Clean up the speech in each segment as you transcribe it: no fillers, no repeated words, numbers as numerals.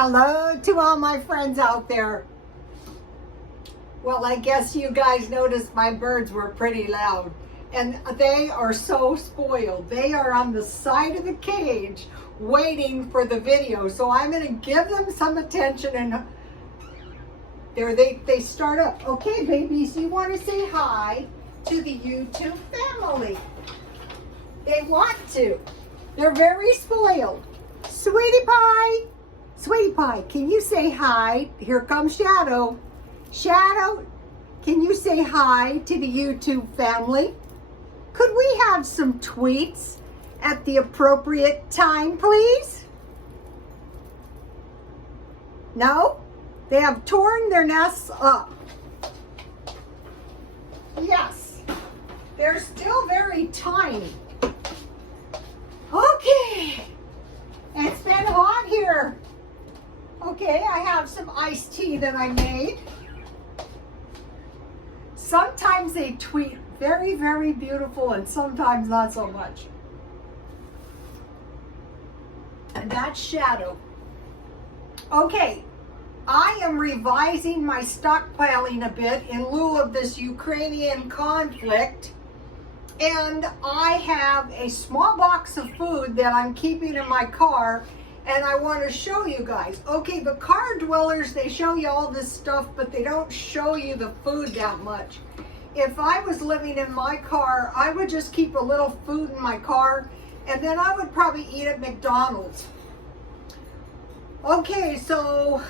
Hello to all my friends out there. Well, I guess you guys noticed my birds were pretty loud. And they are so spoiled. They are on the side of the cage waiting for the video. So I'm going to give them some attention. And there they start up. Okay, babies, you want to say hi to the YouTube family. They want to. They're very spoiled. Sweetie Pie. Sweetie Pie, can you say hi? Here comes Shadow. Shadow, can you say hi to the YouTube family? Could we have some tweets at the appropriate time, please? No? They have torn their nests up. Yes, they're still very tiny. Okay, it's been hot here. Okay, I have some iced tea that I made. Sometimes they tweet very, very beautiful and sometimes not so much. And that's Shadow. Okay, I am revising my stockpiling a bit in lieu of this Ukrainian conflict. And I have a small box of food that I'm keeping in my car. And I want to show you guys. Okay, the car dwellers, they show you all this stuff, but they don't show you the food that much. If I was living in my car, I would just keep a little food in my car, and then I would probably eat at McDonald's. Okay, so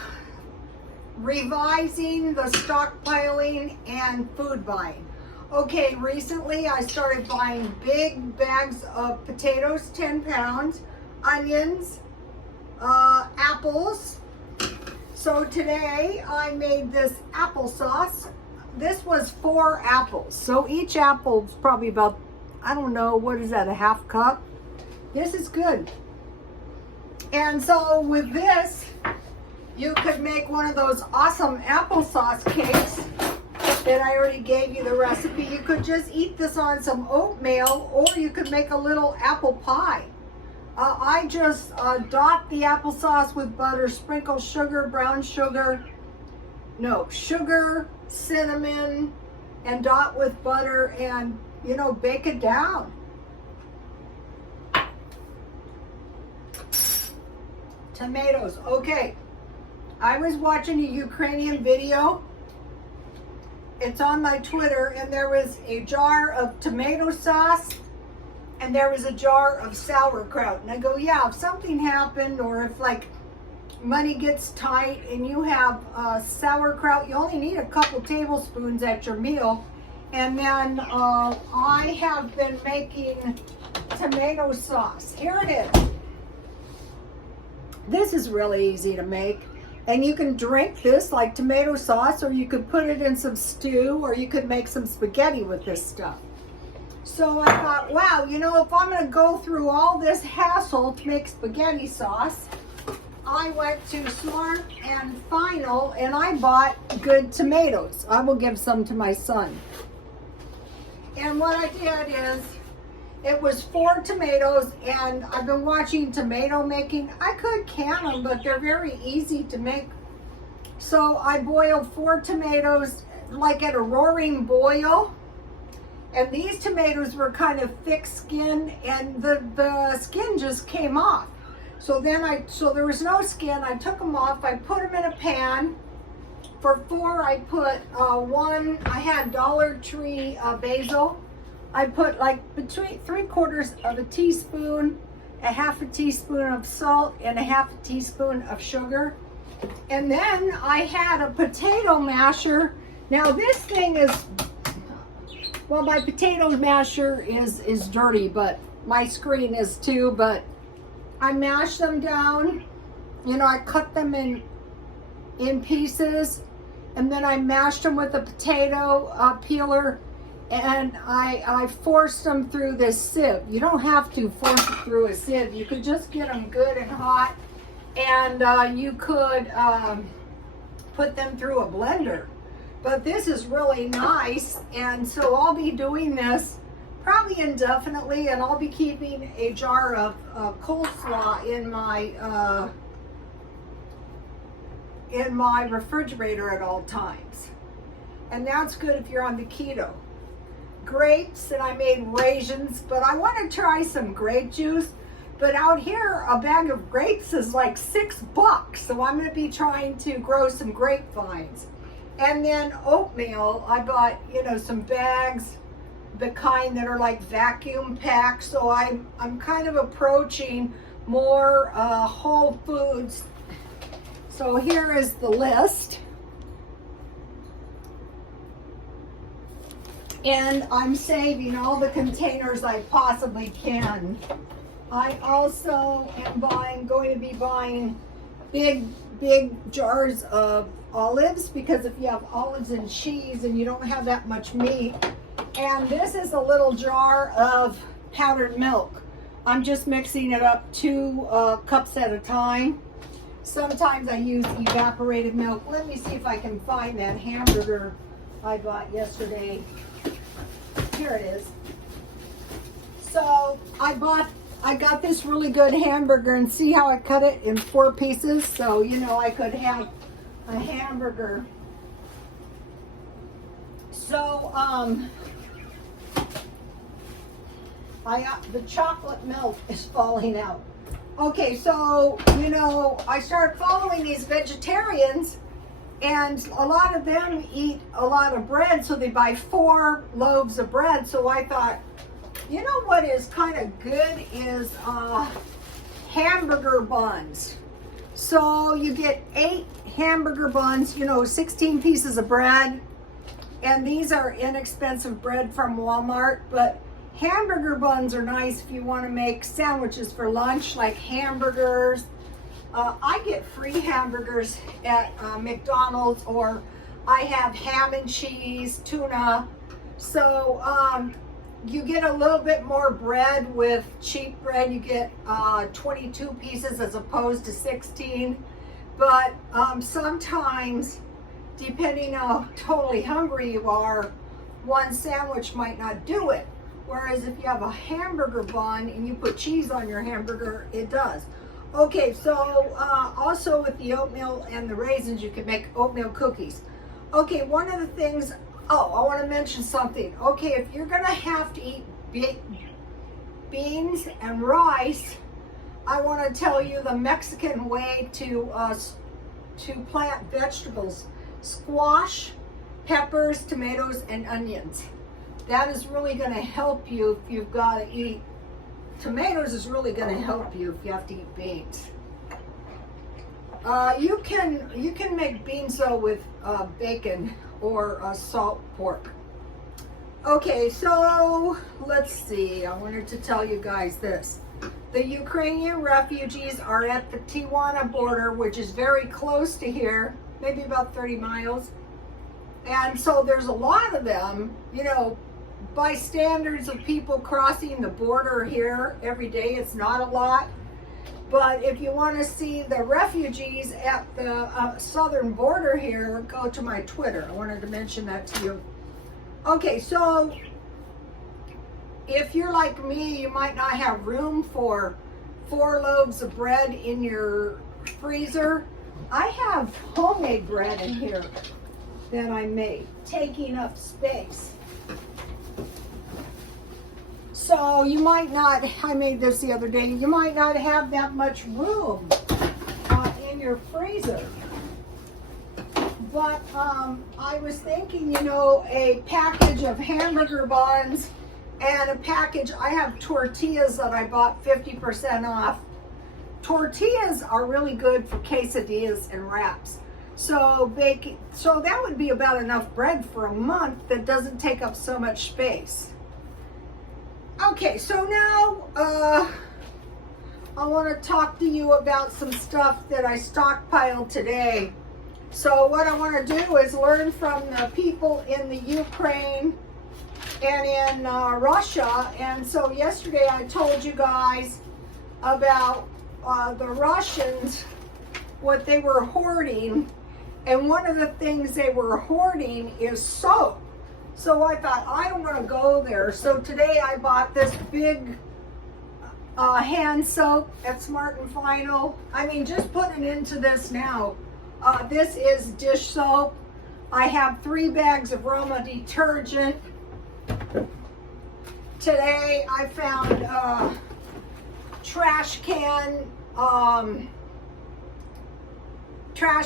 revising the stockpiling and food buying. Okay, recently I started buying big bags of potatoes, 10 pounds, onions, apples. So today I made this applesauce. This was 4 apples. So each apple is probably about, I don't know, what is that, a half cup? This is good. And so with this, you could make one of those awesome applesauce cakes that I already gave you the recipe. You could just eat this on some oatmeal, or you could make a little apple pie. I just dot the applesauce with butter, sprinkle sugar, brown sugar, sugar, cinnamon, and dot with butter, and, bake it down. Tomatoes. Okay, I was watching a Ukrainian video. It's on my Twitter, and there was a jar of tomato sauce and there was a jar of sauerkraut. And I go, yeah, if something happened, or if money gets tight and you have sauerkraut, you only need a couple tablespoons at your meal. And then I have been making tomato sauce. Here it is. This is really easy to make. And you can drink this like tomato sauce, or you could put it in some stew, or you could make some spaghetti with this stuff. So I thought, wow, if I'm going to go through all this hassle to make spaghetti sauce, I went to Smart and Final and I bought good tomatoes. I will give some to my son. And what I did is, it was 4 tomatoes, and I've been watching tomato making. I could can them, but they're very easy to make. So I boiled 4 tomatoes like at a roaring boil. And these tomatoes were kind of thick skinned, and the skin just came off. So then so there was no skin. I took them off. I put them in a pan. For 4, I put 1, I had Dollar Tree basil. I put between 3/4 of a teaspoon, a half a teaspoon of salt, and a half a teaspoon of sugar. And then I had a potato masher. Now this thing is, well, my potato masher is dirty, but my screen is too. But I mashed them down. I cut them in pieces, and then I mashed them with a potato peeler, and I forced them through this sieve. You don't have to force it through a sieve. You could just get them good and hot, and you could put them through a blender. But this is really nice, and so I'll be doing this probably indefinitely, and I'll be keeping a jar of coleslaw in my in my refrigerator at all times. And that's good if you're on the keto. Grapes, and I made raisins, but I want to try some grape juice. But out here, a bag of grapes is like $6, so I'm going to be trying to grow some grapevines. And then oatmeal, I bought, you know, some bags, the kind that are like vacuum packed. So I'm kind of approaching more whole foods. So here is the list. And I'm saving all the containers I possibly can. I also am going to be buying big jars of olives, because if you have olives and cheese and you don't have that much meat. And this is a little jar of powdered milk. I'm just mixing it up 2 cups at a time. Sometimes I use evaporated milk. Let me see if I can find that hamburger I bought yesterday. Here it is. So I got this really good hamburger, and see how I cut it in 4 pieces, so you know I could have a hamburger. So the chocolate milk is falling out. Okay, so you know I started following these vegetarians, and a lot of them eat a lot of bread, so they buy 4 loaves of bread. So I thought, you know what is kind of good is hamburger buns. So you get 8 hamburger buns, you know, 16 pieces of bread. And these are inexpensive bread from Walmart, but hamburger buns are nice if you want to make sandwiches for lunch, like hamburgers. I get free hamburgers at McDonald's, or I have ham and cheese, tuna. So you get a little bit more bread with cheap bread. You get 22 pieces as opposed to 16. But sometimes, depending how totally hungry you are, one sandwich might not do it. Whereas if you have a hamburger bun and you put cheese on your hamburger, it does. Okay, so also with the oatmeal and the raisins, you can make oatmeal cookies. Okay, one of the things, I want to mention something. Okay, if you're going to have to eat beans and rice, I want to tell you the Mexican way to plant vegetables: squash, peppers, tomatoes, and onions. That is really going to help you if you've got to eat. Tomatoes is really going to help you if you have to eat beans. You can make beans though with bacon or salt pork. Okay, so let's see. I wanted to tell you guys this. The Ukrainian refugees are at the Tijuana border, which is very close to here, maybe about 30 miles. And so there's a lot of them, you know, by standards of people crossing the border here every day, it's not a lot. But if you want to see the refugees at the southern border here, go to my Twitter. I wanted to mention that to you. Okay, so if you're like me, you might not have room for 4 loaves of bread in your freezer. I have homemade bread in here that I made, taking up space. So you might not, I made this the other day, you might not have that much room in your freezer. But I was thinking, you know, a package of hamburger buns and a package, I have tortillas that I bought 50% off. Tortillas are really good for quesadillas and wraps. So that would be about enough bread for a month that doesn't take up so much space. Okay, so now I want to talk to you about some stuff that I stockpiled today. So what I want to do is learn from the people in the Ukraine and in Russia. And so yesterday I told you guys about the Russians, what they were hoarding. And one of the things they were hoarding is soap. So I thought, I don't want to go there. So today I bought this big hand soap at Smart and Final. I mean, just putting into this now This is dish soap. I have 3 bags of Roma detergent. Today I found trash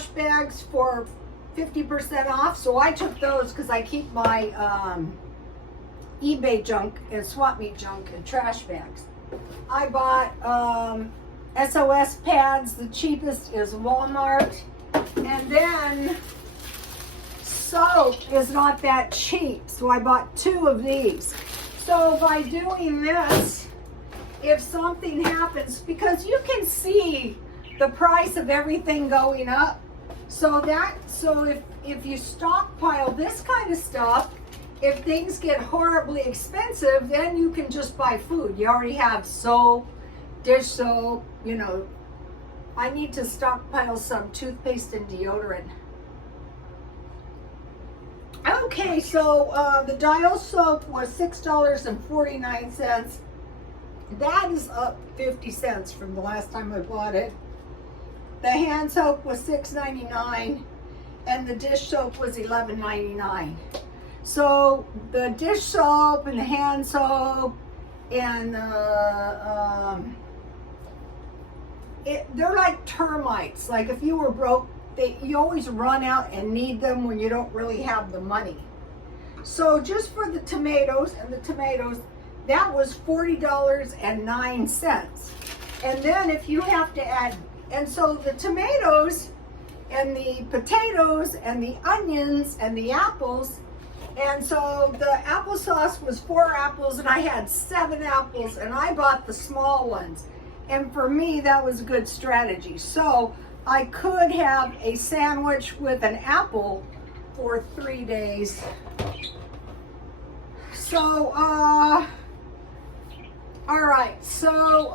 bags for 50% off. So I took those because I keep my eBay junk and swap meet junk in trash bags. I bought SOS pads. The cheapest is Walmart. And then soap is not that cheap, so I bought 2 of these. So by doing this, if something happens, because you can see the price of everything going up, so if you stockpile this kind of stuff, if things get horribly expensive, then you can just buy food. You already have soap, dish soap, you know. I need to stockpile some toothpaste and deodorant. Okay, so the dial soap was $6.49. That is up 50 cents from the last time I bought it. The hand soap was $6.99, and the dish soap was $11.99. So the dish soap and the hand soap and they're like termites. Like if you were broke, you always run out and need them when you don't really have the money. So just for the tomatoes, that was $40.09. And then if you have to add, and so the tomatoes and the potatoes and the onions and the apples, and so the applesauce was 4 apples and I had 7 apples and I bought the small ones. And for me, that was a good strategy. So I could have a sandwich with an apple for 3 days. So, all right. So,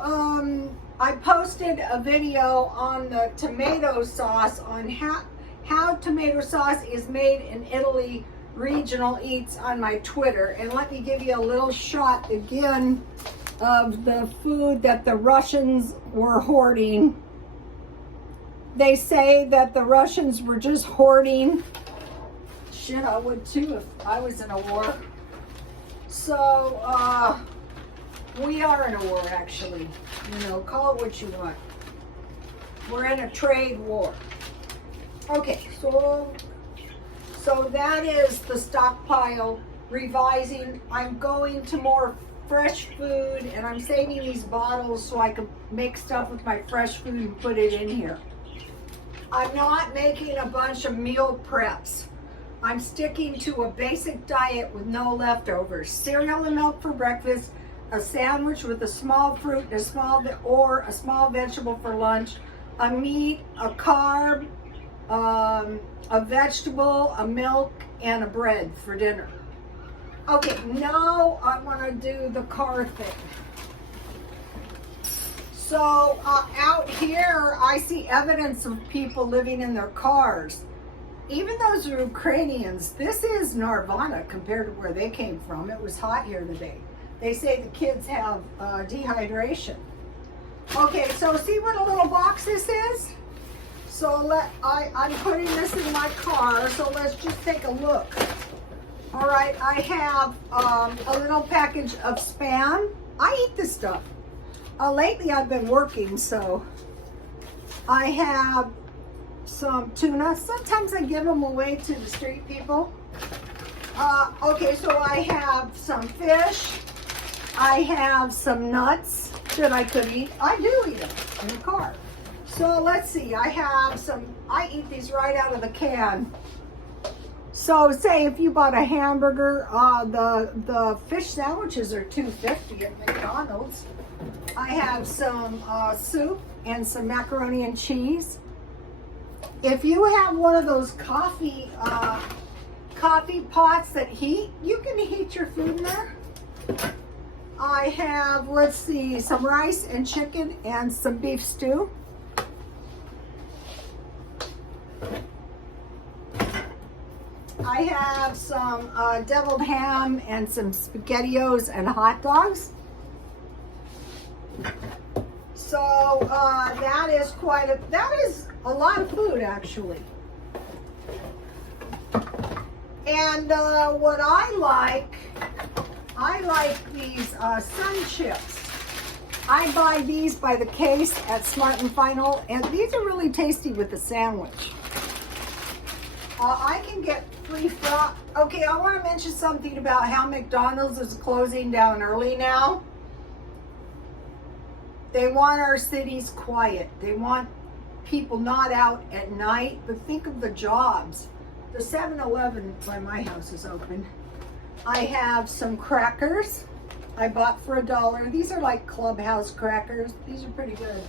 I posted a video on the tomato sauce, on how tomato sauce is made in Italy, regional eats, on my Twitter. And let me give you a little shot again of the food that the Russians were hoarding. They say that the Russians were just hoarding. Shit, I would too if I was in a war. So, we are in a war, actually. You know, call it what you want. We're in a trade war. Okay, so that is the stockpile revising. I'm going to more fresh food, and I'm saving these bottles so I can make stuff with my fresh food and put it in here. I'm not making a bunch of meal preps. I'm sticking to a basic diet with no leftovers. Cereal and milk for breakfast, a sandwich with a small fruit and a small vegetable for lunch, a meat, a carb, a vegetable, a milk, and a bread for dinner. Okay, now I want to do the car thing. So out here, I see evidence of people living in their cars. Even those are Ukrainians. This is Nirvana compared to where they came from. It was hot here today. They say the kids have dehydration. Okay, so see what a little box this is? So I'm putting this in my car, so let's just take a look. All right, I have a little package of Spam. I eat this stuff. Lately I've been working, so I have some tuna. Sometimes I give them away to the street people. Okay, so I have some fish. I have some nuts that I could eat. I do eat them in the car. So let's see, I eat these right out of the can. So say if you bought a hamburger, the fish sandwiches are $2.50 at McDonald's. I have some soup and some macaroni and cheese. If you have one of those coffee pots that heat, you can heat your food in there. I have, let's see, some rice and chicken and some beef stew. I have some deviled ham and some SpaghettiOs and hot dogs. So that is A lot of food, actually. And what I like these sun chips. I buy these by the case at Smart and Final, and these are really tasty with the sandwich. I can get free fries. Okay, I want to mention something about how McDonald's is closing down early now. They want our cities quiet. They want people not out at night, but think of the jobs. The 7-Eleven by my house is open. I have some crackers I bought for $1. These are like Clubhouse crackers. These are pretty good.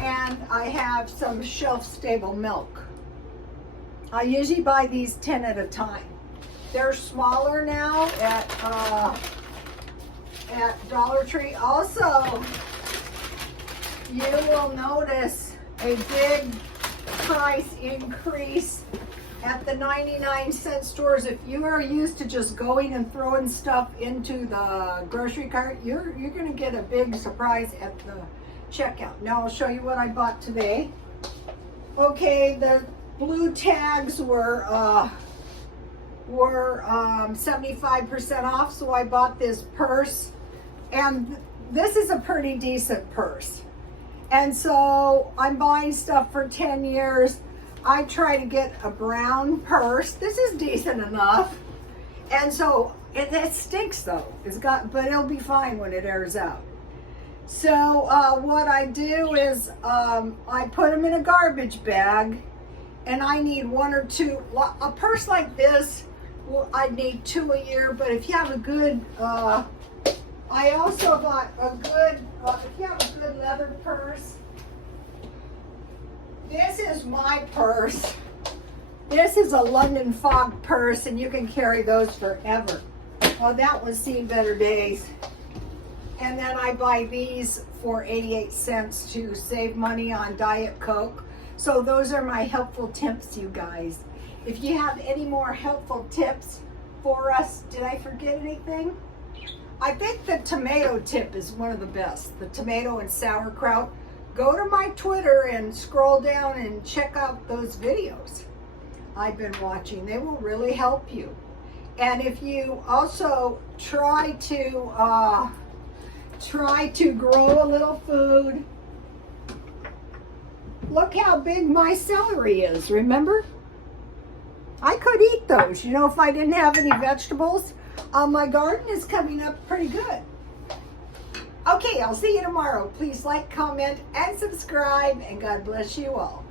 And I have some shelf-stable milk. I usually buy these 10 at a time. They're smaller now at Dollar Tree. Also, you will notice a big price increase at the 99-cent stores. If you are used to just going and throwing stuff into the grocery cart, you're going to get a big surprise at the checkout. Now I'll show you what I bought today. Okay, the blue tags were 75% off, so I bought this purse, and this is a pretty decent purse. And so I'm buying stuff for 10 years. I try to get a brown purse. This is decent enough. And so it stinks though. But it'll be fine when it airs out. So what I do is I put them in a garbage bag, and I need 1 or 2. A purse like this, well, I'd need 2 a year. But if you have a good, I also bought a good, if you have a good leather purse. This is my purse. This is a London Fog purse, and you can carry those forever. Well, that one's seen better days. And then I buy these for 88 cents to save money on Diet Coke. So those are my helpful tips, you guys. If you have any more helpful tips for us, did I forget anything? I think the tomato tip is one of the best. The tomato and sauerkraut. Go to my Twitter and scroll down and check out those videos I've been watching. They will really help you. And if you also try to grow a little food, look how big my celery is, remember? I could eat those, if I didn't have any vegetables. My garden is coming up pretty good. Okay, I'll see you tomorrow. Please like, comment, and subscribe, and God bless you all.